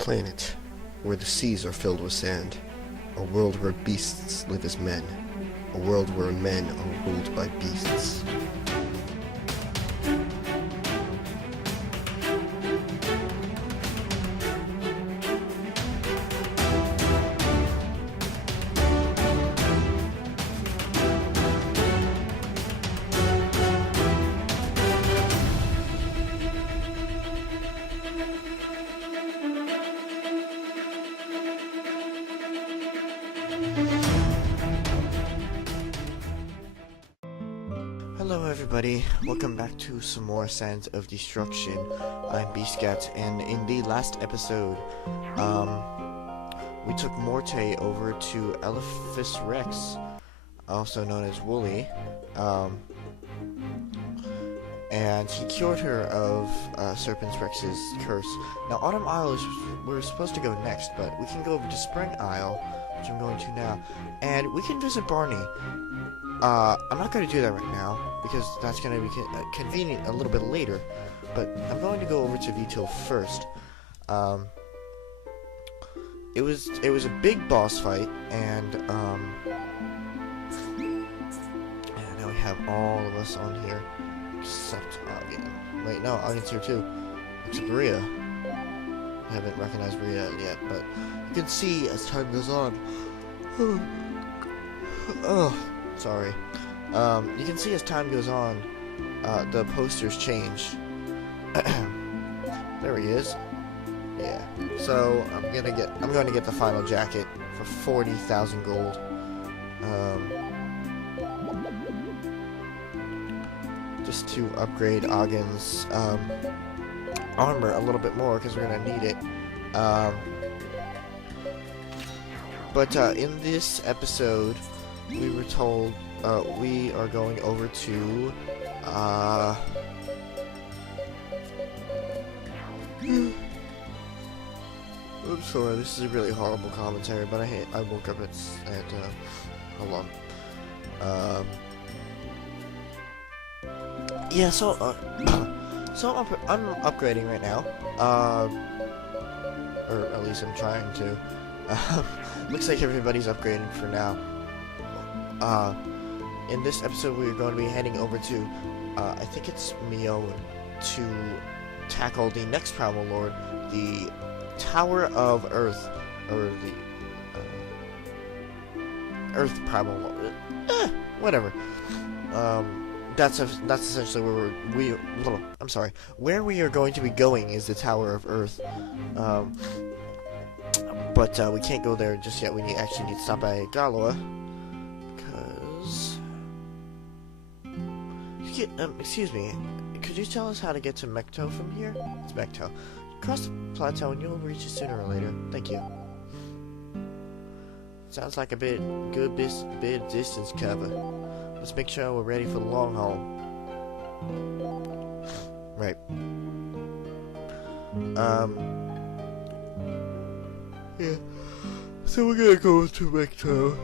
planet where the seas are filled with sand, a world where beasts live as men, a world where men are ruled by beasts. Hello everybody, welcome back to some more Sands of Destruction. I'm Beastcat, and in the last episode, we took Morte over to Elephas Rex, also known as Wooly, and he cured her of Serpent Rex's curse. Now Autumn Isle is we're supposed to go next, but we can go over to Spring Isle, which I'm going to now, and we can visit Barney. I'm not going to do that right now, because that's going to be convenient a little bit later, but I'm going to go over to Vito first. It was a big boss fight, and now we have all of us on here, except Ogden. Wait, no, Ogden's here too, except Rhea. I haven't recognized Rhea yet, but you can see as time goes on. Oh. Sorry. You can see as time goes on, the posters change. There he is. Yeah. So I'm going to get the final jacket for 40,000 gold. Just to upgrade Ogden's armor a little bit more, because we're gonna need it. But in this episode, we were told we are going over to I'm sorry, this is a really horrible commentary, but I woke up at hold on. Yeah, so so I'm upgrading right now, or at least I'm trying to. Looks like everybody's upgrading for now. In this episode, we're going to be heading over to, I think it's Mion, to tackle the next Primal Lord, the Tower of Earth, or the Earth Primal Lord. Whatever. That's essentially where we are going to be going is the Tower of Earth. But we can't go there just yet. We actually need to stop by Galoa. Excuse me, could you tell us how to get to Mekto from here? It's Mekto. Cross the plateau and you'll reach it sooner or later. Thank you. Sounds like a bit distance cover. Let's make sure we're ready for the long haul. Right. Yeah. So we're gonna go to Mekto.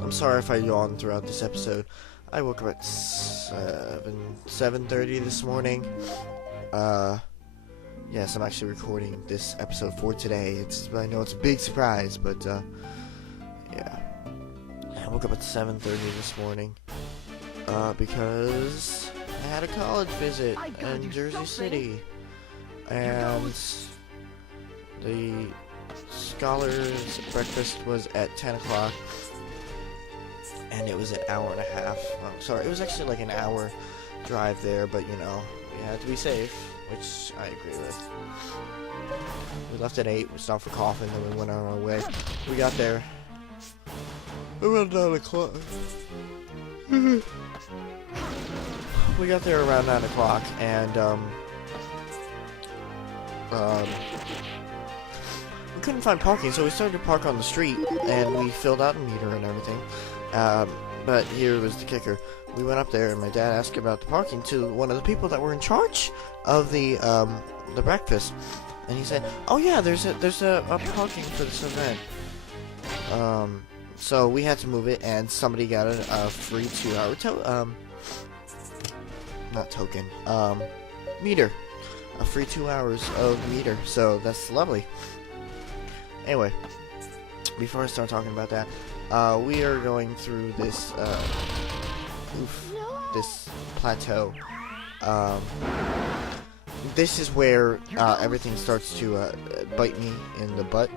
I'm sorry if I yawned throughout this episode. I woke up at 7:30 this morning. Yes, I'm actually recording this episode for today. I know it's a big surprise, but yeah. I woke up at 7:30 this morning because I had a college visit in Jersey City, and the scholars' breakfast was at 10 o'clock. And it was an hour and a half. Sorry, it was actually like an hour drive there, but you know, we had to be safe, which I agree with. We left at 8, we stopped for coffee, and then we went on our way. We got there around 9 o'clock. We got there around 9 o'clock, and we couldn't find parking, so we started to park on the street, and we filled out a meter and everything. But here was the kicker. We went up there, and my dad asked about the parking to one of the people that were in charge of the breakfast, and he said, "Oh yeah, there's a parking for this event." So we had to move it, and somebody got a free 2-hour not token, meter. a free 2 hours of meter, so that's lovely. Anyway, before I start talking about that, we are going through this, this plateau. This is where everything starts to bite me in the butt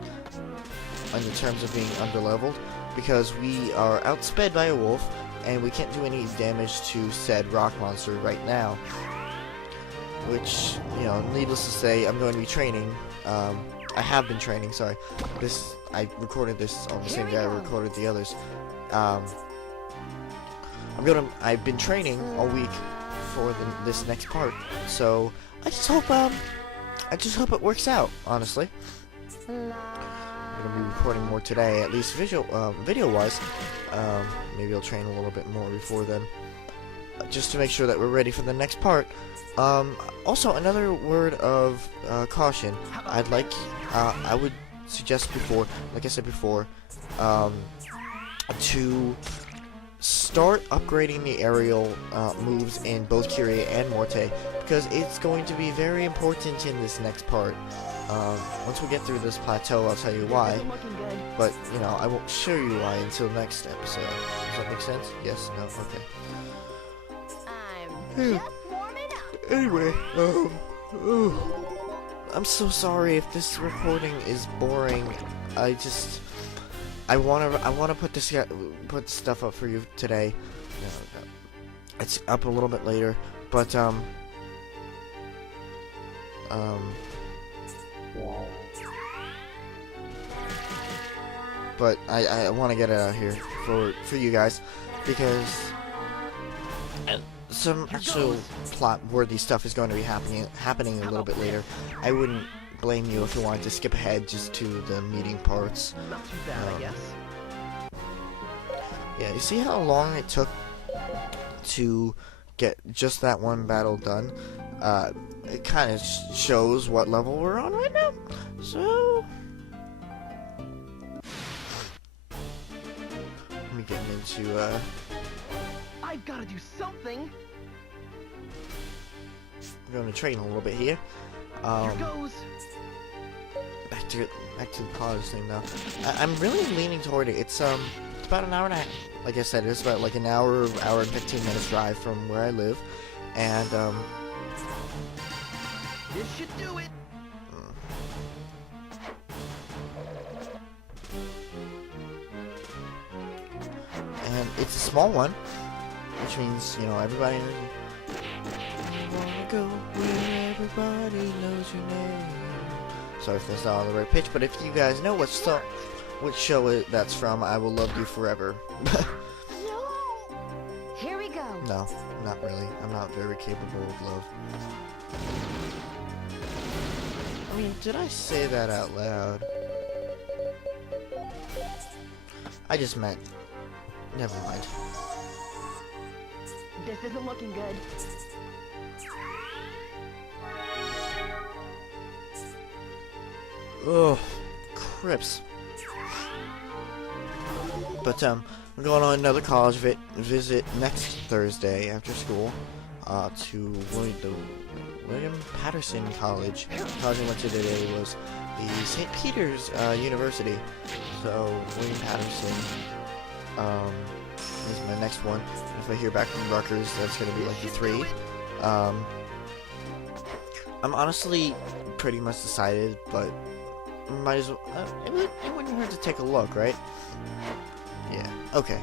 in terms of being underleveled, because we are outsped by a wolf, and we can't do any damage to said rock monster right now. Which, you know, needless to say, I'm going to be training. I have been training, sorry. I recorded this on the same day I recorded the others. I've been training all week for this next part, so I just hope it works out, honestly. I'm gonna be recording more today, at least video-wise. Maybe I'll train a little bit more before then, just to make sure that we're ready for the next part. Also, another word of caution. I would suggest like I said before, to start upgrading the aerial moves in both Kyrie and Morte, because it's going to be very important in this next part. Once we get through this plateau, I'll tell you why, but, you know, I won't show you why until next episode. Does that make sense? Yes? No? Okay. Anyway, I'm so sorry if this recording is boring. I wanna put stuff up for you today. It's up a little bit later, but I want to get it out here for you guys, because some actual plot-worthy stuff is going to be happening a little bit later. I wouldn't blame you if you wanted to skip ahead just to the meeting parts. Not too bad, I guess. Yeah, you see how long it took to get just that one battle done? It kind of shows what level we're on right now. So, let me get into I've got to do something. I'm going to train a little bit here. Here goes. Back to the college thing now. I'm really leaning toward it. It's about an hour and a half. Like I said, it's about like an hour and 15 minutes drive from where I live, and this should do it. And it's a small one, which means, you know, everybody wanna go where everybody knows your name. Sorry if that's not on the right pitch, but if you guys know which show that's from, I will love you forever. No. Here we go. No, not really. I'm not very capable of love. I mean, did I say that out loud? I just meant... Never mind. This isn't looking good. Ugh, crips. But, we're going on another college visit next Thursday after school, to William Patterson College. The college I went to today was the St. Peter's, University. So, William Patterson, is my next one. If I hear back from Rutgers, that's gonna be like the 3. I'm honestly pretty much decided, but might as well, it wouldn't hurt to take a look, right? Yeah, okay.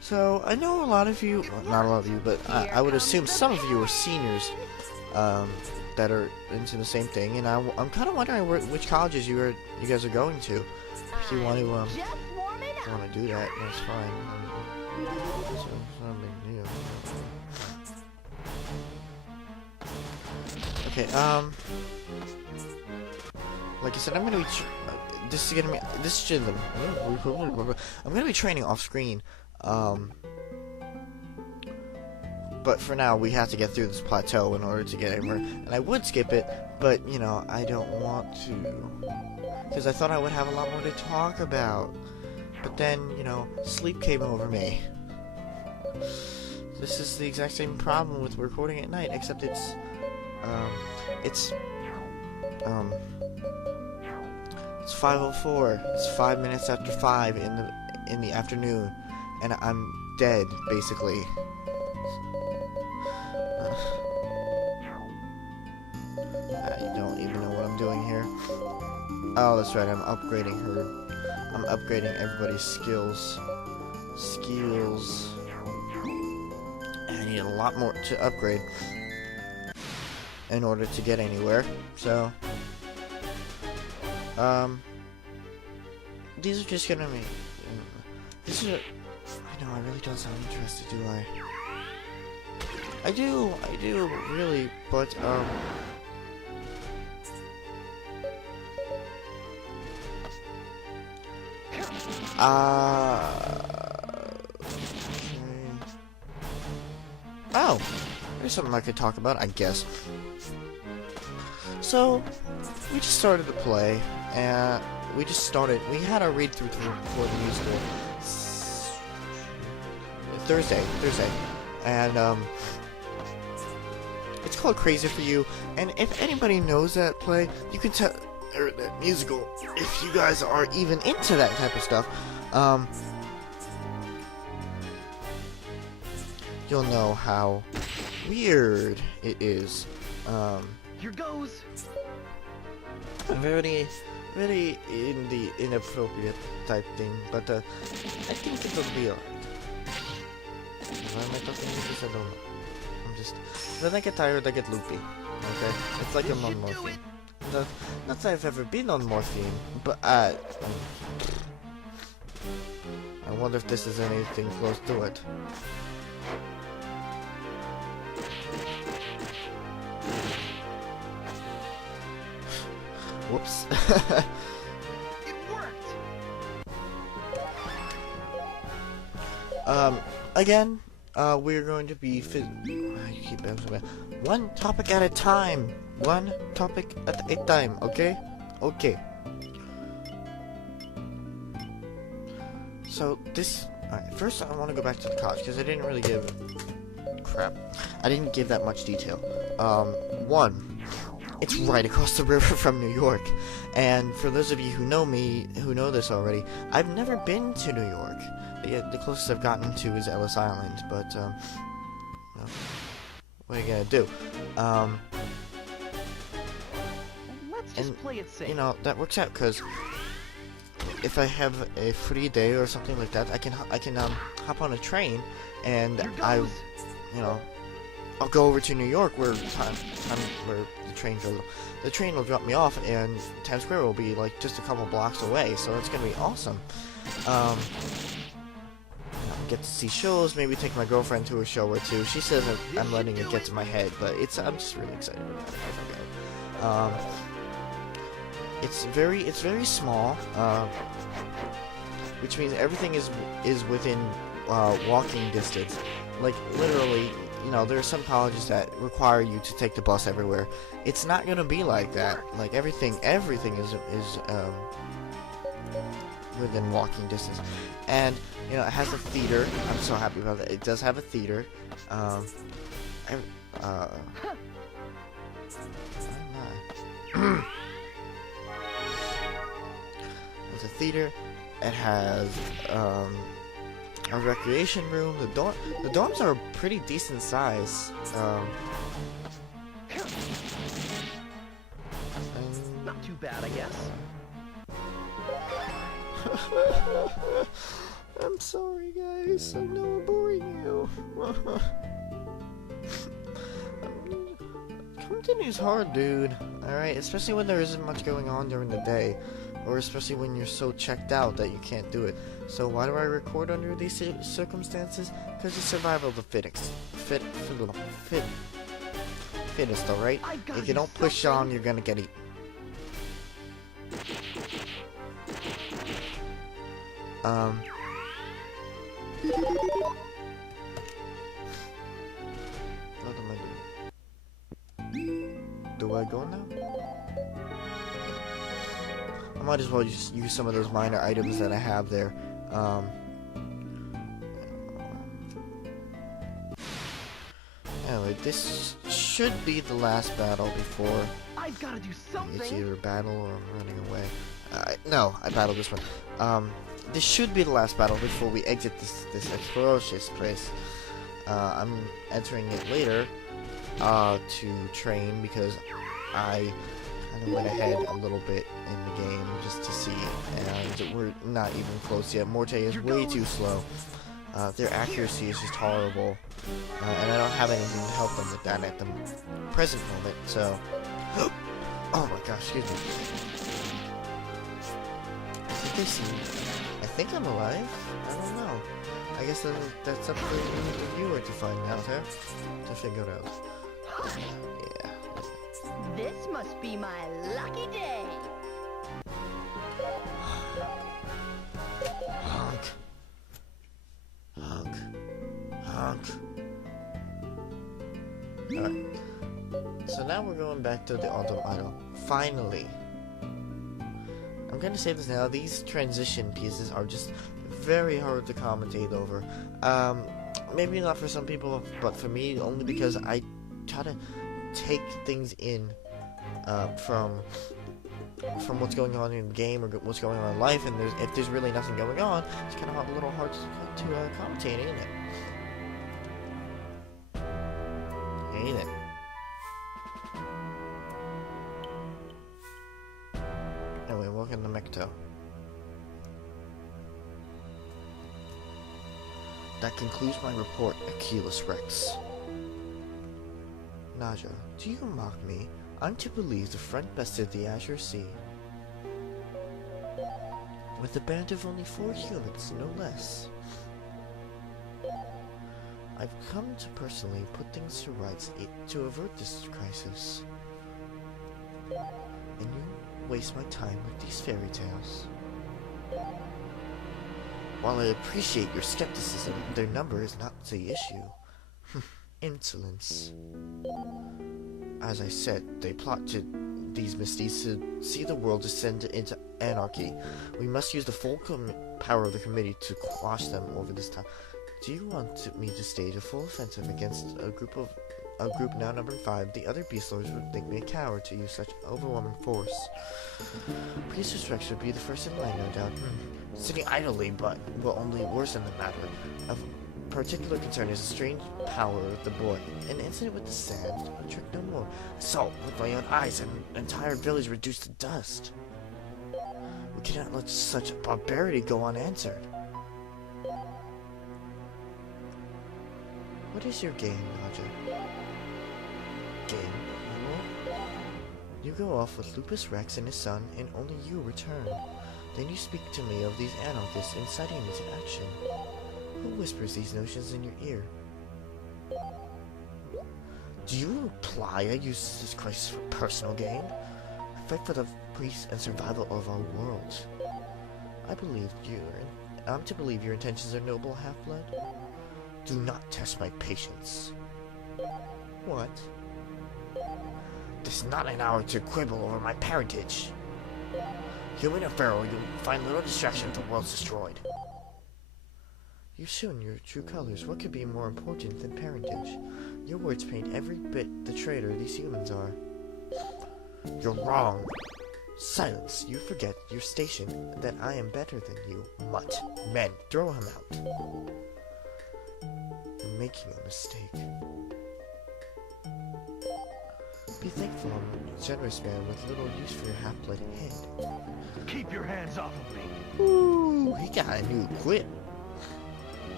So, I know a lot of you, well, not a lot of you, but I would assume some of you are seniors, that are into the same thing, and I'm kind of wondering which colleges you guys are going to. If you want to, do that, that's fine. So, it's not a big deal. Okay, like I said, I'm gonna be, I'm gonna be training off screen, but for now, we have to get through this plateau in order to get over, and I would skip it, but, you know, I don't want to, because I thought I would have a lot more to talk about, but then, you know, sleep came over me. This is the exact same problem with recording at night, except it's 5:04. It's 5 minutes after 5 in the afternoon, and I'm dead, basically. I don't even know what I'm doing here. Oh, that's right, I'm upgrading everybody's skills. I need a lot more to upgrade in order to get anywhere. So, these are just gonna be. These are. I know I really don't sound interested, do I? I do, really, but oh, there's something I could talk about, I guess. So, we just started to play, and we had our read-through for the musical Thursday, and, it's called Crazy For You, and if anybody knows that play, you can tell, or that musical, if you guys are even into that type of stuff, you'll know how weird it is. Here goes. Very in the inappropriate type thing, but I think it'll be alright. Why am I talking English? I don't know. I'm just, when I get tired, I get loopy. Okay, it's like I'm on morphine. Not that I've ever been on morphine, but I wonder if this is anything close to it. Whoops. It worked. Again, we're going to be one topic at a time. One topic at a time, okay? Okay. So this, alright, first I want to go back to the college because I didn't really give I didn't give that much detail. One, it's right across the river from New York, and for those of you who know me, who know this already, I've never been to New York. The closest I've gotten to is Ellis Island, but well, what are you gonna do? Let's just play it safe. You know, that works out because if I have a free day or something like that, I can hop on a train and I'll go over to New York where where the train will drop me off, and Times Square will be like just a couple blocks away, so it's gonna be awesome. Get to see shows, maybe take my girlfriend to a show or two. She says I'm letting it get to my head, but I'm just really excited about it. It's very small, which means everything is within walking distance. Like literally, you know, there are some colleges that require you to take the bus everywhere. It's not gonna be like that. Like everything is within walking distance, and you know, it has a theater. I'm so happy about that. It does have a theater. There's a theater. It has a recreation room. The dorms are pretty decent size. Not too bad, I guess. I'm sorry, guys. I know I'm boring you. Comedy is hard, dude. Alright, especially when there isn't much going on during the day. Or especially when you're so checked out that you can't do it. So why do I record under these circumstances? Because it's survival of the fittest. Fittest, alright? If you don't push on, you're gonna get eaten. What am I doing? Do I go now? I might as well just use some of those minor items that I have there. Anyway, this should be the last battle before I've got to do it's something. either a battle or I'm running away. No, I battled this one. This should be the last battle before we exit this atrocious place. I'm entering it later to train because I kind of went ahead a little bit in the game just to see, and we're not even close yet. Morte is way too slow. Their accuracy is just horrible, and I don't have anything to help them with that at the present moment, so... Oh my gosh, excuse me. I think they see me. I think I'm alive? I don't know. I guess that's up to the viewer to find out, huh? To figure out. Yeah. This must be my lucky day. Honk. Honk. Honk. Alright. So now we're going back to the Autumn Idol. Finally. I'm gonna say this now, these transition pieces are just very hard to commentate over. Maybe not for some people, but for me, only because I try to take things in from what's going on in the game or what's going on in life, and if there's really nothing going on, it's kind of a little hard to commentate, ain't it? Ain't it? Anyway, welcome to Mecto. That concludes my report, Achilles Rex. Naja, do you mock me? I'm to believe the front bested the Azure Sea. With a band of only 4 humans, no less. I've come to personally put things to rights to avert this crisis. And you waste my time with these fairy tales. While I appreciate your skepticism, their number is not the issue. Insolence. As I said, they plot to these misdeeds to see the world descend into anarchy. We must use the full power of the committee to quash them over this time. Do you want me to stage a full offensive against a group now numbering 5? The other beast lords would think me a coward to use such overwhelming force. Priestess Rex would be the first in line, no doubt. Sitting idly, but will only worsen the matter. Of particular concern is a strange power with the boy. An incident with the sand, a trick no more. Assault with my own eyes, and an entire village reduced to dust. We cannot let such barbarity go unanswered. What is your game, Naja? Game? You go off with Lupus Rex and his son, and only you return. Then you speak to me of these anarchists inciting me to action. Who whispers these notions in your ear? Do you imply I use this crisis for personal gain? I fight for the peace and survival of our world. I'm to believe your intentions are noble, Half-Blood? Do not test my patience. What? This is not an hour to quibble over my parentage. Human or feral, you'll find little distraction if the world's destroyed. You've shown your true colors. What could be more important than parentage? Your words paint every bit the traitor these humans are. You're wrong. Silence. You forget your station, that I am better than you. Mutt. Men, throw him out. You're making a mistake. Be thankful I'm a generous man with little use for your half-blood head. Keep your hands off of me. Ooh, he got a new quip.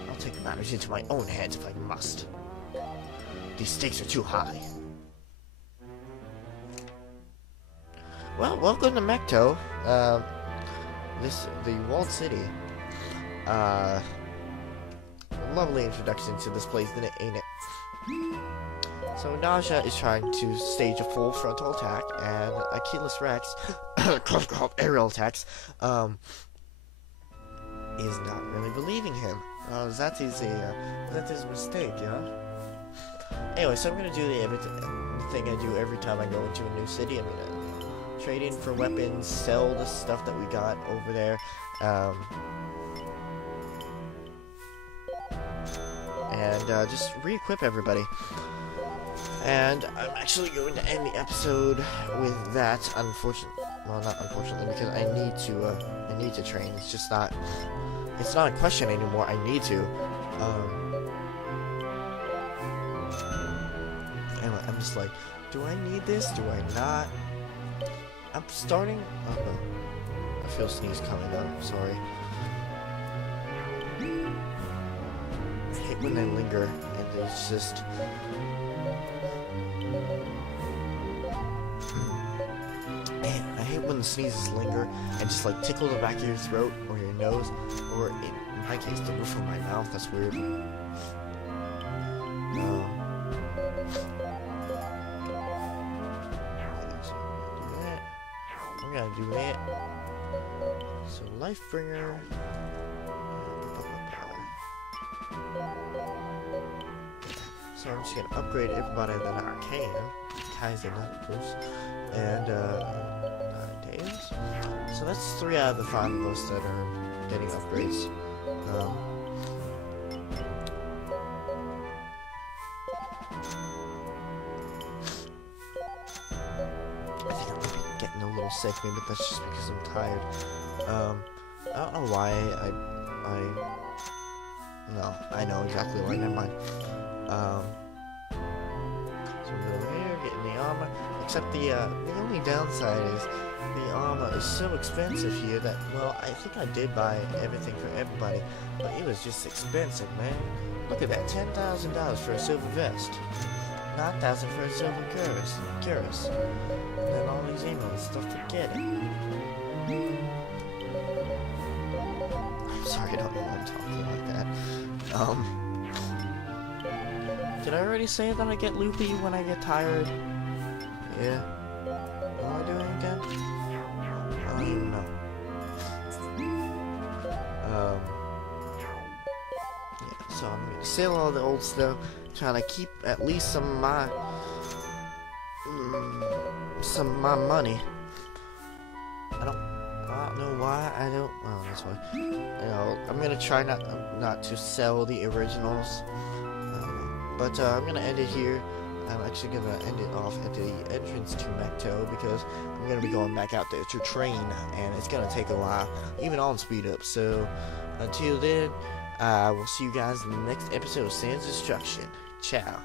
I'll take matters into my own hands if I must. These stakes are too high. Well, welcome to Mecto. The walled city. Lovely introduction to this place, ain't it? So Naja is trying to stage a full frontal attack, and Achilles Rex, aerial attacks, is not really believing him. That is his mistake, yeah? Anyway, so I'm gonna do the thing I do every time I go into a new city. I'm gonna trade in for weapons, sell the stuff that we got over there, and just re-equip everybody. And I'm actually going to end the episode with that. Unfortunately, well, not unfortunately, because I need to train. It's just not. It's not a question anymore. I need to. Anyway, I'm just like, do I need this? Do I not? I'm starting. Oh no. I feel a sneeze coming though. Sorry. I hate when they linger and it's just. Man, I hate when the sneezes linger and just like tickle the back of your throat or your nose, or in my case, the roof of my mouth. That's weird. I'm gonna do that. So Lifebringer. So I'm just gonna upgrade everybody that I can. Kaiser, of course. And 9 days. So that's 3 out of the 5 of us that are getting upgrades. I think I'm getting a little sick, maybe that's just because I'm tired. I don't know why no, I know exactly why, never mind. So we go here, getting the armor, except the only downside is the armor is so expensive here that, well, I think I did buy everything for everybody, but it was just expensive, man. Look at that, $10,000 for a silver vest. 9,000 for a silver cuirass. And then all these emails and stuff, forget it. I'm sorry, I don't know why I'm talking like that. Did I already say that I get loopy when I get tired? Yeah. What am I doing again? I don't even know. Yeah, so I'm gonna sell all the old stuff, trying to keep at least some of my money. I don't know why I don't. Oh, that's why. You know, I'm gonna try not to sell the originals. But I'm gonna end it here. I'm actually gonna end it off at the entrance to Macto because I'm gonna be going back out there to train, and it's gonna take a while, even on speed up. So until then, we'll see you guys in the next episode of Sans Destruction. Ciao.